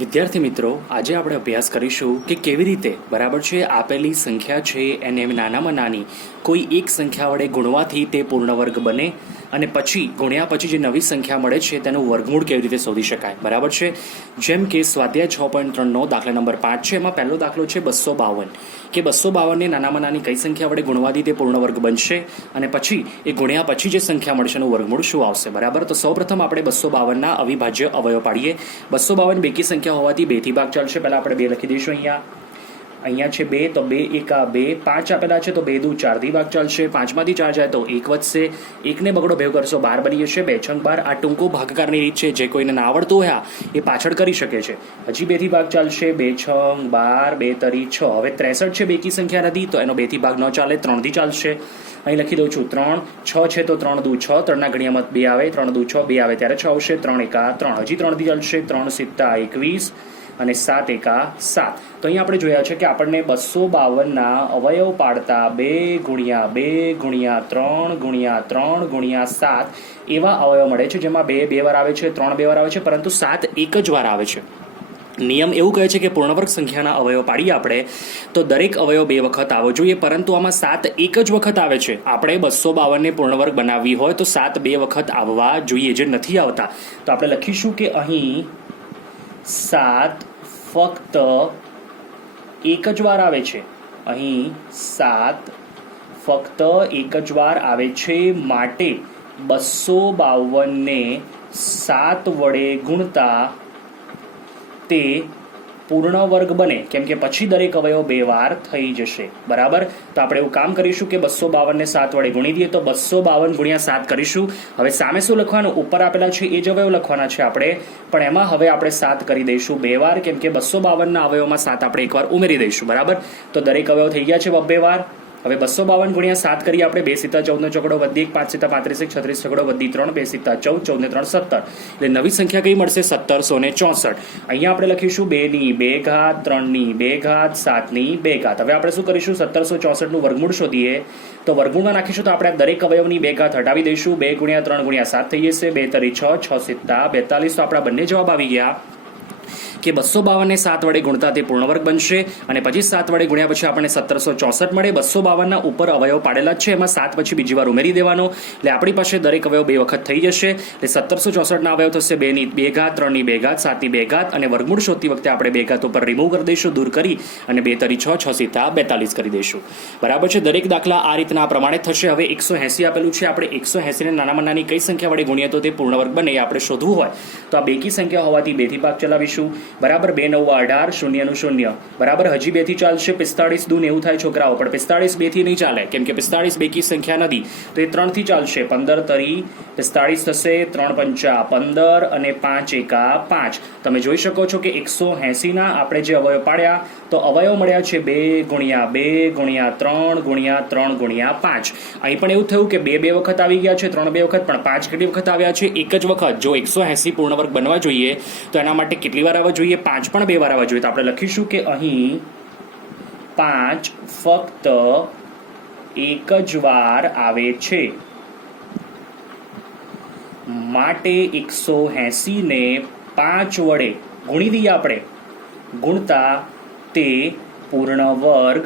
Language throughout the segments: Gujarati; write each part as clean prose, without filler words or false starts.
વિદ્યાર્થી મિત્રો, આજે આપણે અભ્યાસ કરીશું કે કેવી રીતે બરાબર છે આપેલી સંખ્યા છે એને નાનામાં નાની કોઈ એક સંખ્યા વડે ગુણવાથી તે પૂર્ણ વર્ગ બને અને પછી ગુણ્યા પછી જે નવી સંખ્યા મળે છે તેનું વર્ગમૂળ કેવી રીતે શોધી શકાય. બરાબર છે. જેમ કે સ્વાધ્યાય 6.3નો દાખલા નંબર 5 છે. એમાં પહેલો દાખલો છે 252 કે 252ને નાનામાં નાની કઈ સંખ્યા વડે ગુણવાથી તે પૂર્ણ વર્ગ બનશે અને પછી એ ગુણ્યા પછી જે સંખ્યા મળશે એનું વર્ગમૂળ શું આવશે. બરાબર. તો સૌપ્રથમ આપણે 252ના અવિભાજ્ય અવયવ પાડીએ. 252 બેકી સંખ્યા હોવાથી 2 થી ભાગ ચાલશે. પહેલા આપણે 2 લખી દઈશું. અહીંયા છે 2, તો 2 એકા 2, 5 આપેલા છે તો 2 દુ 4 થી ભાગ ચાલશે. 5માંથી 4 જાય તો 1 વધશે. 1ને બગડો ભેગો કરશો 12 બની જશે. 2 છંગ 12. આ ટૂંકો ભાગાકારની રીત છે, જે કોઈને ના આવડતું હોય એ પાછળ કરી શકે છે. હજી 2 થી ભાગ ચાલશે. 2 છંગ 12, 2 તરી 6. હવે 63 છે, બેકી સંખ્યા નથી તો એનો 2 થી ભાગ ન ચાલે, 3 થી ચાલશે. અહીં લખી દઉં છું 3, 6 છે તો 3 દુ 6, 3ના ઘડિયામાં 2 આવે, 3 દુ 6, 2 આવે ત્યારે 6 આવશે. 3 એકા 3, હજી 3 થી ચાલશે. 3 સિત્તા 21 અને 7 એકા 7. તો અહીંયા આપણે જોયા છે કે આપણને 252ના અવયવ પાડતા 2 ગુણ્યા 2 ગુણ્યા 3 ગુણ્યા 3 ગુણ્યા 7 એવા અવયવ મળે છે, જેમાં 2 બે વાર આવે છે, 3 બે વાર આવે છે, પરંતુ 7 એક જ વાર આવે છે. નિયમ એવું કહે છે કે પૂર્ણવર્ગ સંખ્યાના અવયવ પાડીએ આપણે તો દરેક અવયવ 2 વખત આવવો જોઈએ, પરંતુ આમાં 7 એક જ વખત આવે છે. આપણે 252ને પૂર્ણવર્ગ બનાવવી હોય તો 7 2 વખત આવવા જોઈએ, જે નથી આવતા. તો આપણે લખીશું કે અહીં 7 ફક્ત એક જ વાર આવે છે. અહીં 7 ફક્ત એક જ વાર આવે છે, માટે 252ને 7 વડે ગુણતા તે પૂર્ણ વર્ગ બને, કેમ કે પછી દરેક અવયવ 2 વાર થઈ જશે. બરાબર. તો આપણે એવું કામ કરીશું કે 252ને 7 વડે ગુણી દઈએ તો 252 ગુણ્યા 7 કરીશું. હવે સામે શું લખવાનું? ઉપર આપેલા છે એ જ અવયવ લખવાના છે આપણે, પણ એમાં હવે આપણે 7 કરી દઈશું 2 વાર, કેમ કે 252ના અવયવમાં 7 આપણે એકવાર ઉમેરી દઈશું. બરાબર. તો દરેક અવયવ થઈ ગયા છે 2 વાર. હવે 252 ગુણ્યા 7 કરીએ આપણે. 2 સિત્તા 14 ચોકડો વધી 1, 5 સિત્તા 35, 36 ચોકડો વધી 3, 2 સિત્તા 14, 14 ને 3 17. એટલે નવી સંખ્યા કઈ મળશે? 1764. અહીંયા આપણે લખીશું 2 ની 2 ઘાત, 3 ની 2 ઘાત, 7 ની 2 ઘાત. હવે આપણે શું કરીશું? 1764નું વર્ગમૂળ શોધીએ તો વર્ગમૂળમાં નાખીશું તો આપણે દરેક અવયવની 2 ઘાત હટાવી દઈશું. 2 ગુણ્યા 3 ગુણ્યા 7 થઈ જશે. 2 તરી 6, 6 સિત્તા 42. તો આપણા બંને જવાબ આવી ગયા કે 252ને 7 વડે ગુણતા તે પૂર્ણ વર્ગ બનશે. અને પછી 7 વડે ગુણ્યા પછી આપણને 1764 મળે. 252ના ઉપર અવયવ પાડેલા જ છે, એમાં 7 પછી બીજી વાર ઉમેરી દેવાનો, એટલે આપણી પાસે દરેક અવયવ 2 વખત થઈ જશે. એટલે 1764ના અવયવ થશે 2 ની 2 ઘાત, 3 ની 2 ઘાત, 7 ની 2 ઘાત, અને વર્ગમૂળ શોધતી વખતે આપણે 2 ઘાત ઉપર રિમૂવ કરી દઈશું, દૂર કરી, અને 2 તરી 6, 6 સિત્તા 42 કરી દઈશું. બરાબર છે. દરેક દાખલા આ રીતના આ પ્રમાણે થશે. હવે 180 આપેલું છે, આપણે 180ને નાનામાં નાની કઈ સંખ્યા વડે ગુણીએ તો તે પૂર્ણ વર્ગ બને એ આપણે શોધવું હોય તો આ બેકી સંખ્યા હોવાથી 2 થી ભાગ ચલાવીશું. બરાબર. 2 9 18, 0 નું 0. બરાબર. હજી 2 થી ચાલશે. 45 દુ 90 થાય છોકરાઓ, પણ 45 2 થી નહીં ચાલે, કેમ કે 45 બેકી સંખ્યા નથી, તો એ 3 થી ચાલશે. 15 તરી 45 થશે. 3 પંચા 15 અને 5 એકા 5. તમે જોઈ શકો છો કે 180ના આપણે જે અવયવ પાડ્યા તો અવયવ મળ્યા છે 2 ગુણ્યા 2 ગુણ્યા 3 ગુણ્યા 3 ગુણ્યા 5. અહીં પણ એવું થયું કે 2 વખત આવી ગયા છે, 3 2 વખત, પણ 5 કેટલી વખત આવ્યા છે? એક જ વખત. જો 180 પૂર્ણ વર્ગ બનવા જોઈએ તો એના માટે કેટલી વાર આવવા જોઈએ? 5 પણ 2 વાર આવવા જોઈએ. તો આપણે લખીશું કે અહીં 5 ફક્ત એક જ વાર આવે છે, માટે 180ને 5 વડે ગુણી દઈએ આપણે, ગુણતા તે પૂર્ણ વર્ગ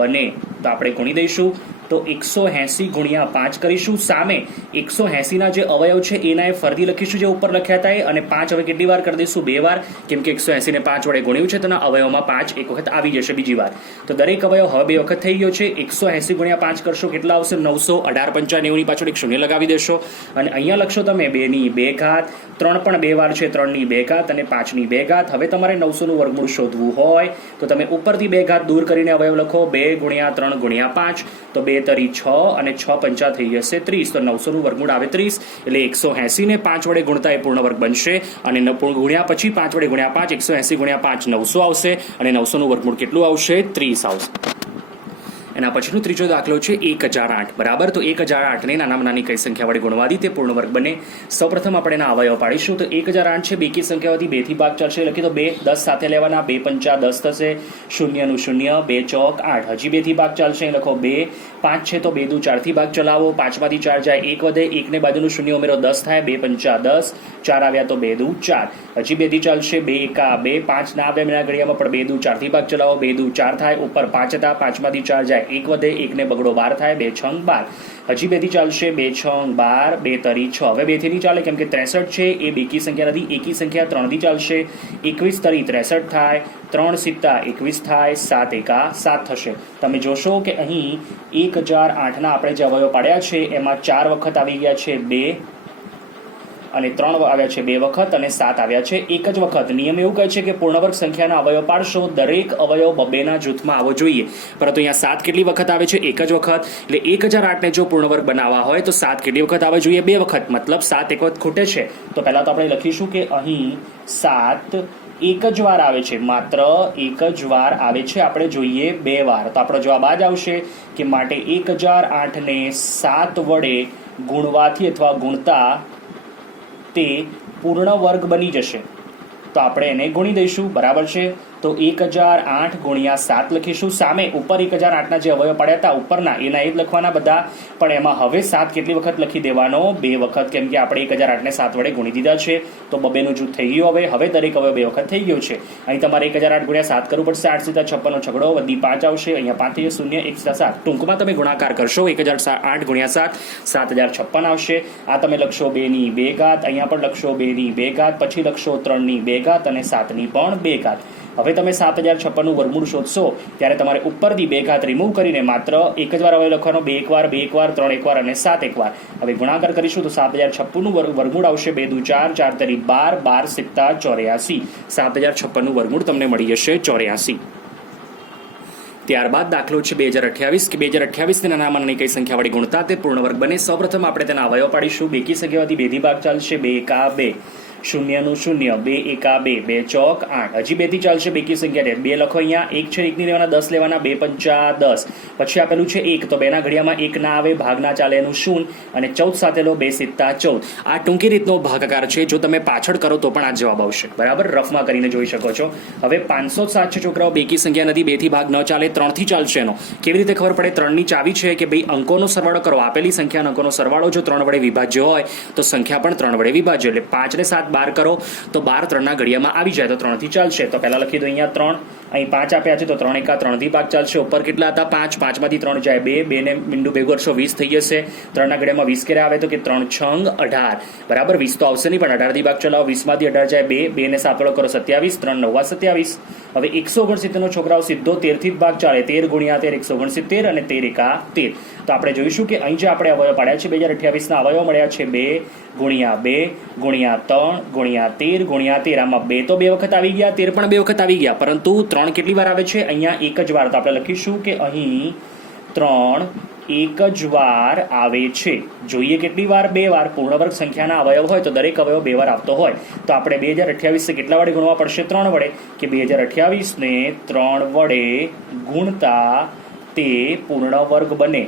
બને. તો આપણે ગુણી દઈશું તો 180 ગુણ્યા 5 કરીશું. સામે 180ના જે અવયવ છે એના એ ફરીથી લખીશું જે ઉપર લખ્યા હતા એ, અને 5 હવે કેટલી વાર કરી દઈશું? 2 વાર, કેમ કે 180ને 5 વડે ગુણ્યું છે તો અવયવમાં 5 એક વખત આવી જશે બીજી વાર. તો દરેક અવયવ હવે 2 વખત થઈ ગયો છે. 180 ગુણ્યા 5 કરશો કેટલા આવશે? 918. 95 ની પાછળ એક શૂન્ય લગાવી દેશો અને અહીંયા લખશો તમે 2 ની 2 ઘાત, 3 પણ 2 વાર છે, 3 ની 2 ઘાત અને 5 ની 2 ઘાત. હવે તમારે 900નું વર્ગમૂળ શોધવું હોય તો તમે ઉપરથી 2 ઘાત દૂર કરીને અવયવ લખો. 2 ગુણ્યા 3 ગુણ્યા 5, તો 2 તરી 6 અને 6 પંચા થઈ જશે 30. તો 900નું વર્ગમૂળ આવે 30. એટલે 180ને 5 વડે ગુણતા એ પૂર્ણ વર્ગ બનશે. અને ગુણ્યા પછી 5 વડે ગુણ્યા 5, 180 ગુણ્યા 5 900 આવશે, અને 900નું વર્ગમૂળ કેટલું આવશે? 30 આવશે. એના પછીનો ત્રીજો દાખલો છે 1008. બરાબર, તો 1008ને નાનામાં નાની કઈ સંખ્યા વડે ગુણવાથી તે પૂર્ણ વર્ગ બને. સૌપ્રથમ આપણે એના અવયવ પાડીશું. તો 1008 છે, બેકી સંખ્યાઓથી 2 થી ભાગ ચાલશે. લખી તો 2, 10 સાથે લેવાના, 2 પંચા 10 થશે, 0 નું 0, 2 ચોક 8. હજી 2 થી ભાગ ચાલશે, લખો 2, 5 છે તો 2 દુ 4 થી ભાગ ચલાવો, 5 માંથી 4 જાય 1 વધે, 1 ને બાજુનું 0 ઉમેરો 10 થાય, 2 પંચા 10, 4 આવ્યા તો 2 દુ 4. હજી 2 થી ચાલશે, 2 એકા 2, 5 ના આવે મેના ઘડિયામાં પણ 2 દુ 4 થી ભાગ ચલાવો, 2 દુ 4 થાય, ઉપર 5 હતા, 5 માંથી 4 જાય 1 વધે, 1 ને બગડો 12 થાય, 2 છંગ 12. હજી 2 થી ચાલશે, 2 છંગ 12, 2 તરી 6. હવે 2 થી નહીં ચાલે કેમ કે 63 છે એ બેકી સંખ્યા નથી, એકી સંખ્યા. 3 થી ચાલશે, 21 તરી 63 થાય, 3 સિત્તા 21 થાય, 7 એકા 7 થશે. તમે જોશો કે અહીં 1008ના આપણે જે અવયવ પાડ્યા છે એમાં 4 વખત આવી ગયા છે 2, અને 3 આવ્યા છે 2 વખત, અને 7 આવ્યા છે 1 જ વખત. નિયમ એવું કહે છે કે પૂર્ણવર્ગ સંખ્યાના અવયવ પાડશો દરેક અવયવ બબેના જૂથમાં આવવો જોઈએ, પરંતુ અહીંયા 7 કેટલી વખત આવે છે? 1 જ વખત. એટલે 1008ને જો પૂર્ણવર્ગ બનાવવા હોય તો 7 કેટલી વખત આવે જોઈએ? 2 વખત. મતલબ 7 એક વખત ખૂટે છે. તો પહેલા તો આપણે લખીશું કે અહીં 7 એક જ વાર આવે છે, માત્ર એક જ વાર આવે છે. આપણે જોઈએ 2 વાર. તો આપણો જવાબ આ જ આવશે કે માટે 1008ને 7 વડે ગુણવાથી અથવા ગુણતા તે પૂર્ણ વર્ગ બની જશે. તો આપણે એને ગુણી દઈશું. બરાબર છે, તો 1008 ગુણ્યા 7 લખીશું. સામે ઉપર 1008ના જે અવયવ પડ્યા હતા ઉપરના એના એ જ લખવાના બધા, પણ એમાં હવે 7 કેટલી વખત લખી દેવાનો? 2 વખત, કેમ કે આપણે 1008ને 7 વડે ગુણી દીધા છે. તો બબેનું જૂથ થઈ ગયું. હવે દરેક અવયવ 2 વખત થઈ ગયું છે. અહીં તમારે 1008 ગુણ્યા 7 કરવું પડશે. 8 સીધા 56 નો છગડો વધી 5 આવશે. અહીંયા 5 થી 0, 1 સીધા 7. ટૂંકમાં તમે ગુણાકાર કરશો 1008 ગુણ્યા 7, 7056 આવશે. આ તમે લખશો 2 ની 2 ઘાત, અહીંયા પણ લખશો 2 ની 2 ઘાત, પછી લખશો 3 ની 2 ઘાત અને 7 ની પણ 2 ઘાત. હવે તમે 7056નું વર્ગમૂળ શોધશો ત્યારે તમારે ઉપરથી 2 ઘાત રિમૂવ કરીને માત્ર એક જ વાર અવયવ લખવાનો. 2 એકવાર, 2 એકવાર, 3 એકવાર અને 7 એકવાર. હવે ગુણાકાર કરીશું તો 7056નું વર્ગમૂળ આવશે 2 દુ 4, 4 તરી 12, 12 સિત્તા 84. 7056નું વર્ગમૂળ તમને મળી જશે 84. ત્યારબાદ દાખલો છે 2028 કે 2028 ને નાનામાં નાની કઈ સંખ્યા વડે ગુણતા તે પૂર્ણ વર્ગ બને. સૌપ્રથમ આપણે તેના અવયવ પાડીશું. બેકી સંખ્યાઓથી 2 થી ભાગ ચાલશે. 2 એકા 2, 0 નું 0, 2 એકા 2, 2 ચોક 8. હજી 2 થી ચાલશે બેકી સંખ્યા 2 લખો. અહીંયા 1 છે, 1 ની લેવાના, 10 લેવાના, 2 પંચા 10. પછી આપેલું છે 1, તો 2 ના ઘડિયામાં 1 ના આવે, ભાગ ના ચાલે, એનું 0, અને 14 સાથે લો, 2 સિત્તા 14. આ ટૂંકી રીતનો ભાગાકાર છે. જો તમે પાછળ કરો તો પણ આ જવાબ આવશે. બરાબર, રફમાં કરીને જોઈ શકો છો. હવે 507 છે છોકરાઓ, બેકી સંખ્યા નથી, 2 થી ભાગ ન ચાલે, 3 થી ચાલશે. એનો કેવી રીતે ખબર પડે? 3 ની ચાવી છે કે ભાઈ અંકોનો સરવાળો કરો. આપેલી સંખ્યાના અંકોનો સરવાળો જો 3 વડે વિભાજ્ય હોય તો સંખ્યા પણ 3 વડે વિભાજ્ય. એટલે 5 ને 7 12 કરો તો 12 3 ના ઘડિયામાં આવી જાય તો 3 થી ચાલશે. તો પહેલા લખી દો અહીંયા 3, અહીં 5 આપ્યા છે તો 3 એકા 3 થી ભાગ ચાલશે. ઉપર કેટલા હતા? 5, 5 માંથી 3 જાય 2, 2 ને મીંડું ભેગું કરશો 20 થઈ જશે. 3 ના ઘડિયામાં 20 ક્યારે આવે તો કે 3 છંગ 18. બરાબર, 20 તો આવશે નહીં, પણ 18 થી ભાગ ચલાવો. 20 માંથી 18 જાય 2, 2 ને 7 વડો કરો 27, 3 9 27. હવે 169 નો છોકરાઓ સીધો 13 થી ભાગ ચાલે. 13 ગુણ્યા 13 169 અને 13 એકા 13. તો આપણે જોઈશું કે અહીં જે આપણે અવયવ પાડ્યા છે 2028ના અવયવ મળ્યા છે 2 ગુણ્યા 2 ગુણ્યા 3 ગુણ્યા 13 ગુણ્યા 13. આમાં 2 તો 2 વખત આવી ગયા, 13 પણ 2 વખત આવી ગયા, પરંતુ 3 કેટલી વાર આવે છે? અહીંયા 1 જ વાર. તો આપણે લખીશું કે અહીં 3 એક જ વાર આવે છે. જોઈએ કેટલી વાર? 2 વાર. પૂર્ણવર્ગ સંખ્યાના અવયવ હોય તો દરેક અવયવ 2 વાર આવતો હોય. તો આપણે 2028 કેટલા વડે ગુણવા પડશે? 3 વડે. કે 2028ને 3 વડે ગુણતા તે પૂર્ણ વર્ગ બને.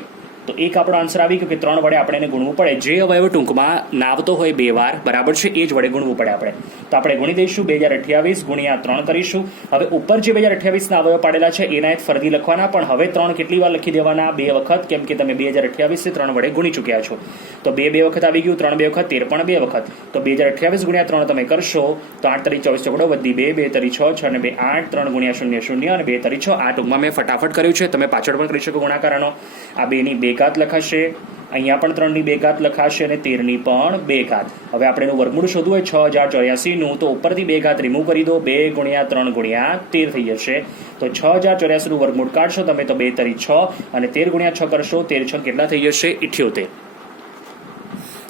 તો એક આપણો આન્સર આવી ગયો કે 3 વડે આપણે એને ગુણવું પડે. જે અવયવ ટૂંકમાં ના આવતો હોય 2 વાર, બરાબર છે, એ જ વડે ગુણવું પડે આપણે. તો આપણે ગુણી દઈશું. 2028 ગુણ્યા 3 કરીશું. હવે ઉપર જે 2028ના અવયવ પાડેલા છે એના જ ફરીથી લખવાના, પણ હવે 3 કેટલી વાર લખી દેવાના? 2 વખત, કેમ કે તમે 2028 3 વડે ગુણી ચૂક્યા છો. તો 2 વખત આવી ગયું, 3 2 વખત, 13 પણ 2 વખત. તો 2028 ગુણ્યા 3 તમે કરશો તો 8 તરી 24 ચોકડો વધી 2, 2 તરી 6, 6 ને 2 8, 3 ગુણ્યા 0 0 અને 2 તરી 6. આ ટૂંકમાં મેં ફટાફટ કર્યું છે, તમે પાછળ પણ કરી શકો ગુણાકારનો. આ 2 ની 2 ઘાત લખાશે, અહીંયા પણ 3 ની 2 ઘાત લખાશે અને 13 ની પણ 2 ઘાત. હવે આપણે એનું વર્ગમૂળ શોધવું હોય 6084નું, તો ઉપરથી 2 ઘાત રિમૂવ કરી દો. 2 ગુણ્યા 3 ગુણ્યા 13 થઈ જશે. તો 6084નું વર્ગમૂળ કાઢશો તમે તો 2 તરી 6 અને 13 ગુણ્યા 6 કરશો, 13 6 કેટલા થઈ જશે? 78.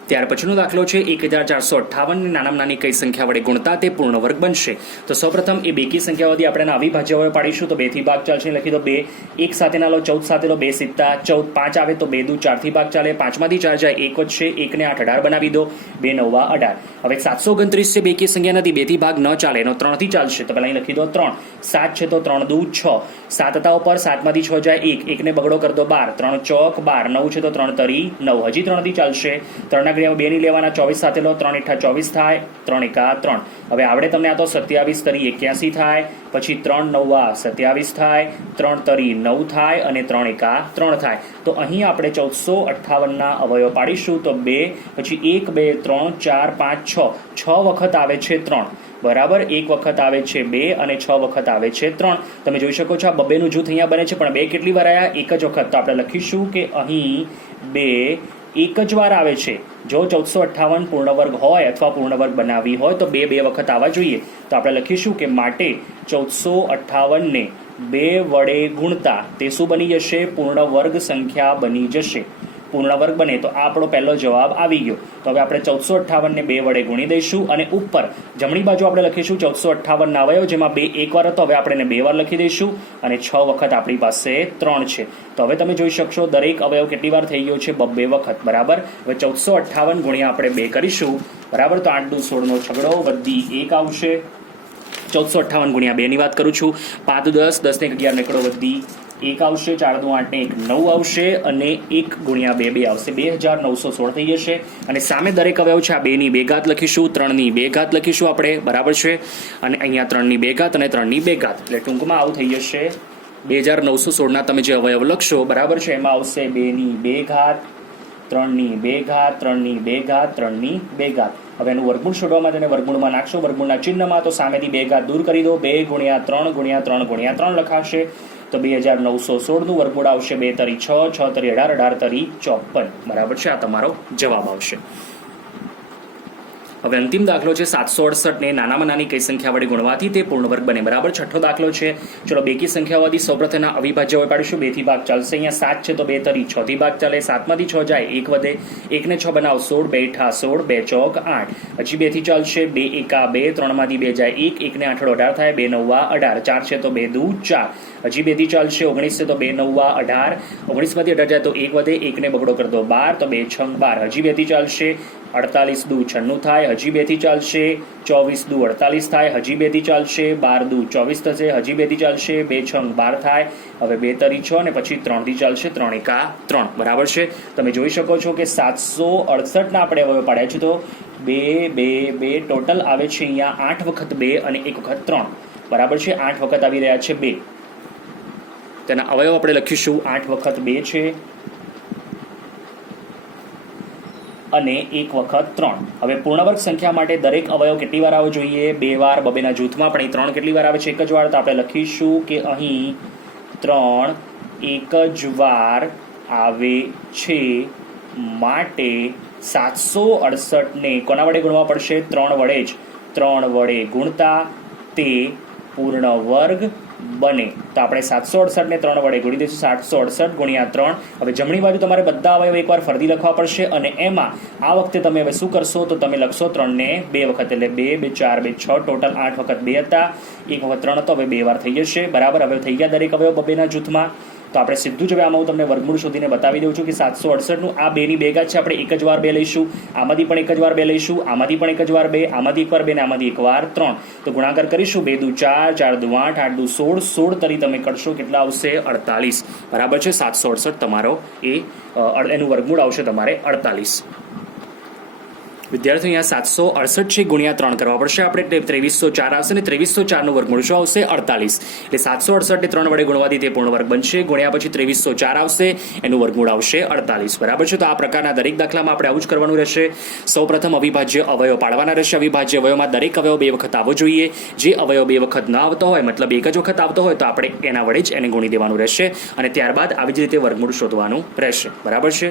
ત્યાર પછીનો દાખલો છે 1458 ને નાનામાં નાની કઈ સંખ્યા વડે ગુણતા તે પૂર્ણ વર્ગ બનશે. તો સૌપ્રથમ એ બેકી સંખ્યાઓથી આપણે અવિભાજ્ય અવયવ પાડીશું. તો 2 થી ભાગ ચાલશે, લખી દો 2. 1 સાથે ના લો, 14 સાથે લો, 2 સિત્તા 14, 5 આવે તો 2 દુ 4 થી ભાગ ચાલે, 5 માંથી 4 જાય 1 વધશે, 1 ને 8 18 બનાવી દો, 2 9 18. હવે 729 છે, બેકી સંખ્યા નથી, 2 થી ભાગ ન ચાલે, એનો 3 થી ચાલશે. તો પહેલા અહીં લખી દો 3. 7 છે તો 3 દુ 6, 7 હતા ઉપર, 7 માંથી 6 જાય 1, 1 ને બગડો કરી દો 12, 3 ચોક 12, 9 છે તો 3 તરી 9, હજી 3 થી ચાલશે. 3 ના ઘડિયામાં 2 ની લેવાના, 24 સાથે લો, 3 × 24 થાય, 3 × 3. હવે આવડે તમને આ તો 27 તરી 81 થાય, પછી 3 9 27 થાય, 3 તરી 9 થાય અને 3 × 3 થાય. તો અહીં આપણે 1458ના અવયવ પાડીશું. તો 2, પછી 1 2 3 4 5 6, 6 વખત આવે છે 3, બરાબર. 1 વખત આવે છે 2 અને 6 વખત આવે છે 3. તમે જોઈ શકો છો આ બબ્બેનું જૂથ અહીંયા બને છે, પણ 2 કેટલી વાર આવ્યા? એક જ વખત. તો આપણે લખીશું કે અહીં 2 એક જ વાર આવે છે. જો 1458 પૂર્ણ વર્ગ હોય અથવા પૂર્ણ વર્ગ બનાવવી હોય તો 2 વખત આવવા જોઈએ. તો આપણે લખીશું કે માટે 1458 ને 2 વડે ગુણતા તે શું બની જશે? પૂર્ણ વર્ગ સંખ્યા બની જશે. પૂર્ણ વર્ગ બને. તો આ આપણો પહેલો જવાબ આવી ગયો. તો હવે આપણે 1458 ને 2 વડે ગુણી દઈશું અને ઉપર જમણી બાજુ આપણે લખીશું 1458 ના અવયવ, જેમાં 2 એક વાર હતો, હવે આપણે એને 2 વાર લખી દઈશું અને 6 વખત આપણી પાસે 3 છે. તો હવે તમે જોઈ શકશો દરેક અવયવ કેટલી વાર થઈ ગયો છે? 2 વખત, બરાબર. હવે 1458 ગુણ્યા આપણે 2 કરીશું, બરાબર. તો 8 દુ 16 નો છગડો વધી 1 આવશે. 1458 ગુણ્યા 2 ની વાત કરું છું. 5 દુ 10, 10 ને 11 એકડો વધી 1 આવશે, 4 દુ 8 ને 1 9 આવશે અને 1 ગુણ્યા 2 2 આવશે, 2916 થઈ જશે. અને સામે દરેક અવયવ છે, આ 2 ની 2 ઘાત લખીશું, 3 ની 2 ઘાત લખીશું આપણે, બરાબર છે. અને અહીંયા 3 ની 2 ઘાત અને 3 ની 2 ઘાત, એટલે ટૂંકમાં આવું થઈ જશે 2916 ના તમે જે અવયવ લખશો, બરાબર છે, એમાં આવશે 2 ની 2 ઘાત, 3 ની 2 ઘાત, 3 ની 2 ઘાત, 3 ની 2 ઘાત. હવે એનું વર્ગમૂળ શોધવામાં તેને વર્ગમૂળમાં નાખશો, વર્ગમૂળના ચિહ્નમાં. તો સામેથી 2 ઘાત દૂર કરી દો, 2 ગુણ્યા 3 ગુણ્યા 3 ગુણ્યા 3 લખાશે. તો 2916નું વર્ગમૂળ આવશે 2 તરી 6, 6 તરી 18, 18 તરી 54, બરાબર છે. આ તમારો જવાબ આવશે. હવે અંતિમ દાખલો છે 768 ને નાનામાં નાની કઈ સંખ્યા વડે ગુણવાથી તે પૂર્ણ વર્ગ બને, બરાબર. છઠ્ઠો દાખલો છે. ચલો બેકી સંખ્યાઓથી સૌપ્રથમ અવિભાજ્ય હોય પાડીશું. 2 થી ભાગ ચાલશે. અહીંયા 7 છે તો 2 તરી 6 થી ભાગ ચાલે, 7 માંથી 6 જાય 1 વધે, 1 ને 6 બનાવ 16, 2 ઠા 16, 2 ચોક 8, હજી 2 થી ચાલશે, 2 એકા 2, 3 માંથી 2 જાય 1, 1 ને 8 18 થાય, 2 9 18, 4 છે તો 2 દુ 4, હજી 2 થી ચાલશે, 19 છે તો 2 9 18, 19 માંથી 18 જાય તો 1 વધે, 1 ને બગડો કરી દો 12, તો 2 6 12, હજી 2 થી ચાલશે, 48 દુ 96 થાય, હજી 2 થી ચાલશે, 24 દુ 48 થાય, હજી 2 થી ચાલશે, 12 દુ 24 થશે, હજી 2 થી ચાલશે, 2 6 12 થાય, હવે 2 તરી 6 અને પછી 3 થી ચાલશે, 3 એકા 3, બરાબર છે. તમે જોઈ શકો છો કે 768 ના આપણે અવયવ પાડ્યા છે. તો 2 2 2 ટોટલ આવે છે અહીંયા 8 વખત 2 અને 1 વખત 3, બરાબર છે. 8 વખત આવી રહ્યા છે 2. તેના અવયવ આપણે લખીશું 8 વખત 2 છે અને 1 વખત 3. હવે પૂર્ણવર્ગ સંખ્યા માટે દરેક અવયવ કેટલી વાર આવવો જોઈએ? 2 વાર. બબેના જૂથમાં પણ અહીં 3 કેટલી વાર આવે છે? 1 જ વાર. તો આપણે લખીશું કે અહીં 3 1 જ વાર આવે છે. માટે 768 ને કોના વડે ગુણવા પડશે? 3 વડે જ. 3 વડે ગુણતા તે પૂર્ણ વર્ગ બને. તો આપણે 768 ને 3 વડે ગુણી દઈશું. 768 ગુણ્યા 3. હવે જમણી બાજુ તમારે બધા અવયવ એકવાર ફરતી લખવા પડશે અને એમાં આ વખતે તમે હવે શું કરશો? તો તમે લખશો 3 ને 2 વખત, એટલે 2 2 4 2 6, ટોટલ 8 વખત 2 હતા, 1 વખત 3 હતો, હવે 2 વાર થઈ જશે, બરાબર. હવે થઈ ગયા દરેક અવયવ બબેના જૂથમાં. તો આપણે સીધું જ હવે આમાં હું તમને વર્ગમૂળ શોધીને બતાવી દઉં છું કે 768નું આ 2 ની 2 ઘાત છે, આપણે 1 જ વાર 2 લઈશું, આમાંથી પણ 1 જ વાર 2 લઈશું, આમાંથી પણ 1 જ વાર 2, આમાંથી 1 વાર 2 ને આમાંથી 1 વાર 3. તો ગુણાકાર કરીશું, 2 દુ 4, 4 દુ 8, 8 દુ 16, 16 તરી તમે કરશો, કેટલા આવશે? 48, બરાબર છે. 768 તમારો એનું વર્ગમૂળ આવશે તમારે 48. વિદ્યાર્થીઓ અહીંયા 768 છે ગુણ્યા 3 કરવા પડશે આપણે, એટલે 2304 આવશે ને 2304 નું વર્ગમૂળ શું આવશે? 48. એટલે 768 ને 3 વડે ગુણવાથી તે પૂર્ણ વર્ગ બનશે. ગુણ્યા પછી 2304 આવશે, એનું વર્ગમૂળ આવશે 48, બરાબર છે. તો આ પ્રકારના દરેક દાખલામાં આપણે આવું જ કરવાનું રહેશે. સૌપ્રથમ અવિભાજ્ય અવયવ પાડવાના રહેશે. અવિભાજ્ય અવયવમાં દરેક અવયવ 2 વખત આવવો જોઈએ. જે અવયવ 2 વખત ન આવતો હોય, મતલબ 1 જ વખત આવતો હોય, તો આપણે એના વડે જ એને ગુણી દેવાનું રહેશે અને ત્યારબાદ આવી જ રીતે વર્ગમૂળ શોધવાનું રહેશે, બરાબર છે.